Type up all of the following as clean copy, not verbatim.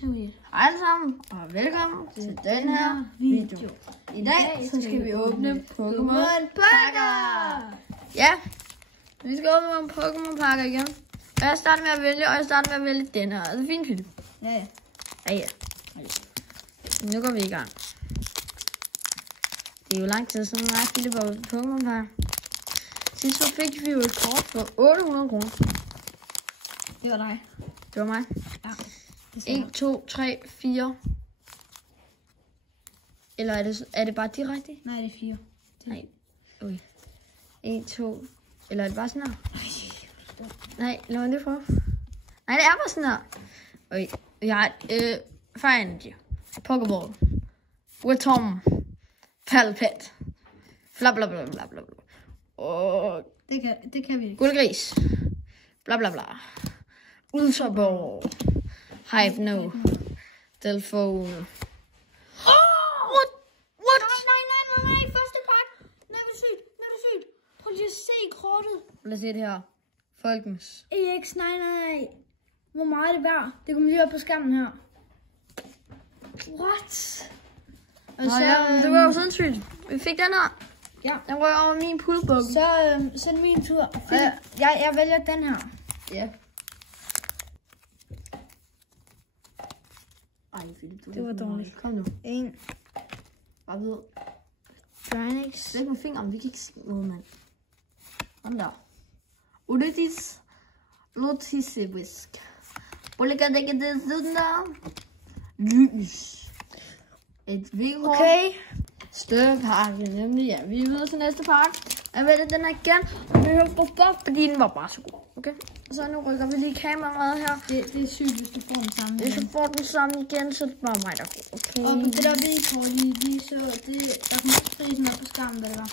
Hej alle sammen, og velkommen til den her video. I dag så skal vi åbne Pokémon pakker. Ja, vi skal åbne nogle Pokémon pakker igen. Og jeg starter med at vælge, og jeg starter med at vælge den her. Altså fint film. Ja. Nu går vi i gang. Det er jo lang tid siden, jeg spillede på Pokémon pakker. Sidst så fik vi jo et kort for 800 kroner. Det var dig. Det var mig. Ja. 1, 2, 3, 4. Eller er det bare direkte? Nej, det er 4. Nej. Okay. 1, 2. Eller er det bare sådan her? Nej, lad mig lige prøve. Nej, det er bare sådan her. Okay. Vi har Fire Energy. Pokéball. Witom. Palpet. Bla bla bla bla bla. Og Det kan vi ikke. Guldgris. Bla bla bla. Ultra Ball. Hype no. Delphone. What? Nej. Første pakke. Nej, hvor sygt. Prøv lige at se kortet. Lad os se det her. Folkens. EX, nej. Hvor meget er det værd? Det kommer lige op på skærmen her. What? Og Nå, ja, det var jo sindssygt. Vi fik den her. Ja. Den rører over min poolbog. Så er det min tur. Jeg vælger den her. Ja. Ej, Philip, Det var dårligt. Kom nu. 1. Bare videre. Drynix. Læg med fingeren, vi kan ikke se noget, mand. Sådan der. Ulytis. Lotisivisk. Bullikadikadis, sådan der. Lys. Et vigor. Okay. Størpakke, nemlig. Ja, vi er videre til næste pakke. Jeg vælger den her igen. Og vi hører på, fordi den var bare så god. Okay? Så nu rykker vi lige kameraet her. Det er sygt, hvis du får den samme. Hvis du får den sammen igen, så er det bare mig, der går. Okay. Og det der V-kort, lige så, der kommer også prisen op på skærmen, hvad det var.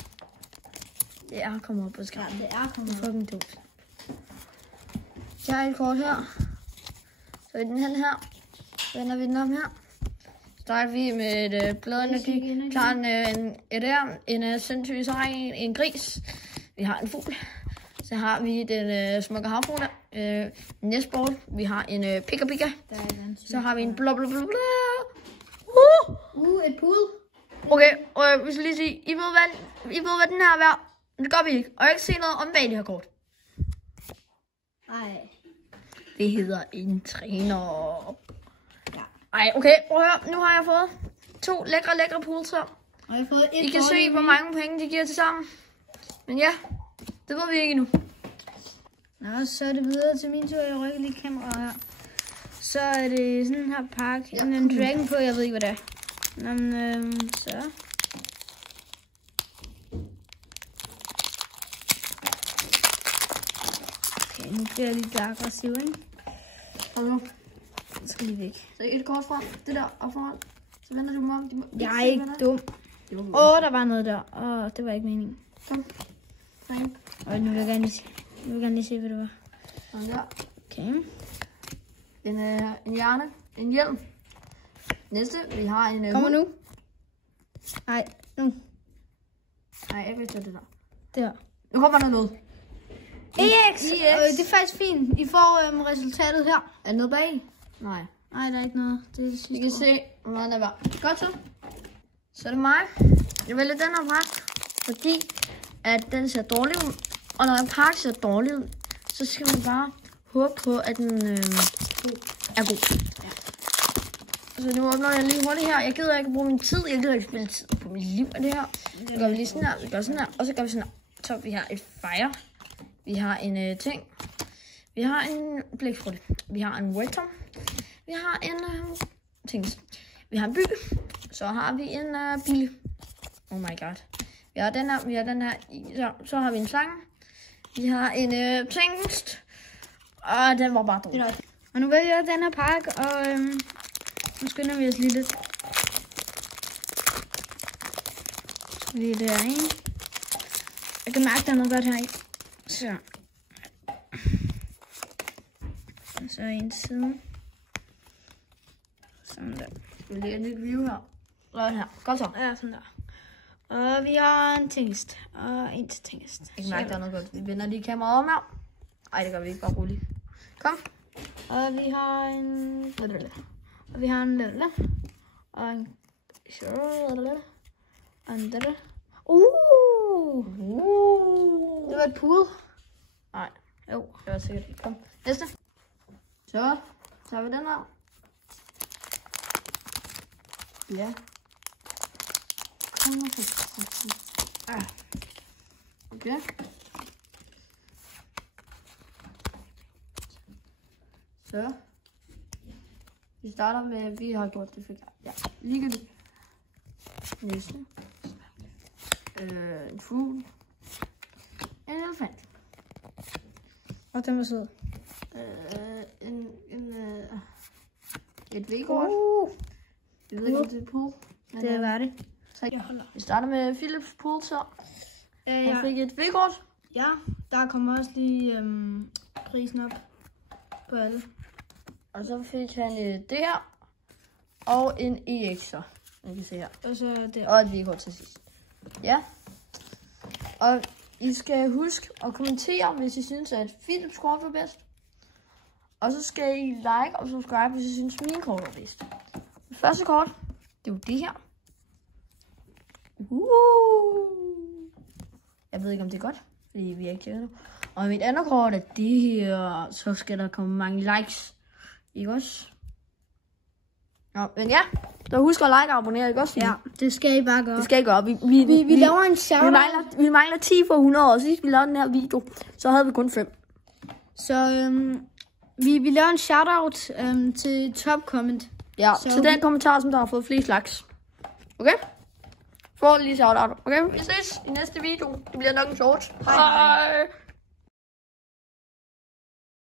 Det er kommet op på skærmen. Ja, det er kommet op. Fucking dumt. Jeg har et kort her. Så i den her. Vender vi den om her. Starter vi med et bladenergi. Klar en sindssyg sej, en gris. Vi har en fugl. Så har vi den smukke havfrue. Næstbord. Vi har en pika. Så har vi en bla. Et pool. Okay, og vi skal lige sige, I ved hvad den her er værd. Det gør vi ikke. Og jeg kan ikke se noget om bag det her kort. Nej. Det hedder en træner. Ej, okay, prøv at høre. Nu har jeg fået 2 lækre pools her. Og jeg har fået et. I kan se, hvor mange penge de giver til sammen. Men ja, det ved vi ikke endnu. Nå, så er det videre til min tur. Jeg rykker lige kameraet her. Så er det sådan her pakke. Ja. En dragon på, jeg ved ikke, hvad det er. Nå, så. Okay, nu bliver jeg lidt aggressiv, ikke? Og nu Jeg skal lige væk. så et kort fra det der og foran. Så vender du dem om. Jeg er ikke dum. Der var noget der. Det var ikke meningen. Kom. Og nu vil jeg gerne lige se, hvad det var. Sådan der. Okay. En hjerne. En hjelm. Næste, vi har en Kommer hund. nu. Nej, nu. Nej, jeg ved ikke, det der. Der. Nu kommer der noget. EX! Det er faktisk fint. I får resultatet her. Er der noget bag? Nej. Nej, der er ikke noget. Det er det sidste. Vi kan se, hvor meget der var. Godt så. Så er det mig. Jeg vælger den her pakke, fordi at den ser dårlig ud. Og når en pakke ser dårlig ud, så skal man bare håbe på, at den er god. Ja. Så nu åbner jeg lige hurtigt her. Jeg gider ikke bruge min tid. Jeg gider ikke spille tid på mit liv af det her. Så gør vi lige sådan her. Vi gør sådan her. Og så gør vi sådan her. Så vi har et fire. Vi har en ting. Vi har en blæksprutte. Vi har en welcome. Vi har en ting. Vi har en by. Så har vi en bil. Oh my god. Vi har den her. Så har vi en slange. Vi har en tingest. Og den var bare dårlig. Og nu vælger jeg den her pakke, og nu skynder vi os lige lidt. Lige derinde. Jeg kan mærke, der er noget godt her i. Så en side. Sådan der. Vi lægger et nyt view her. Sådan her. Godt så. Ja, sådan der. Og vi har en tingest. Og en til tingest. Jeg kan mærke, der er noget godt. Vi vender lige kameraet om her. Ej, det gør vi ikke. Bare roligt. Kom. Og vi har en... Og vi har en lille. Og en... Og en dette. Det var et pude. Nej. Jo, det var sikkert. Kom. Næste. Så tager vi den her. Ja. Kom nu. Okay. Så. Vi starter med, at vi har gjort det fik. Ja, ligegyldigt. Næste. En fugl. En elefant. Og den var sød. Et V-kort. Jeg ved ikke, om det er pool. Det var det. Så vi starter med Philips pool, så. Han fik et V-kort. Ja, der kommer også lige prisen op på alle. Og så fik han det her. Og en EX'er. Man kan se her. Og så der. Og et V-kort til sidst. Ja. Og I skal huske at kommentere, hvis I synes, at Philips kort var bedst. Og så skal I like og subscribe, hvis I synes, min kort var bedst. Det første kort, det var det her. Jeg ved ikke, om det er godt, fordi vi har ikke tjekket nu. Og mit andet kort er det her, så skal der komme mange likes. Ikke også? Nå, men ja, så husk at like og abonnere, ikke også? Ja, det skal I bare gøre. Det skal I gøre. Vi laver en shout. Vi mangler 10 for 100 år, sidst vi lavede den her video, så havde vi kun 5. Så vi laver en shoutout til top comment. Ja, så til den kommentar, som der har fået flest likes. Okay? Få lige shoutout. Okay, vi ses i næste video. Det bliver nok en short. Hej.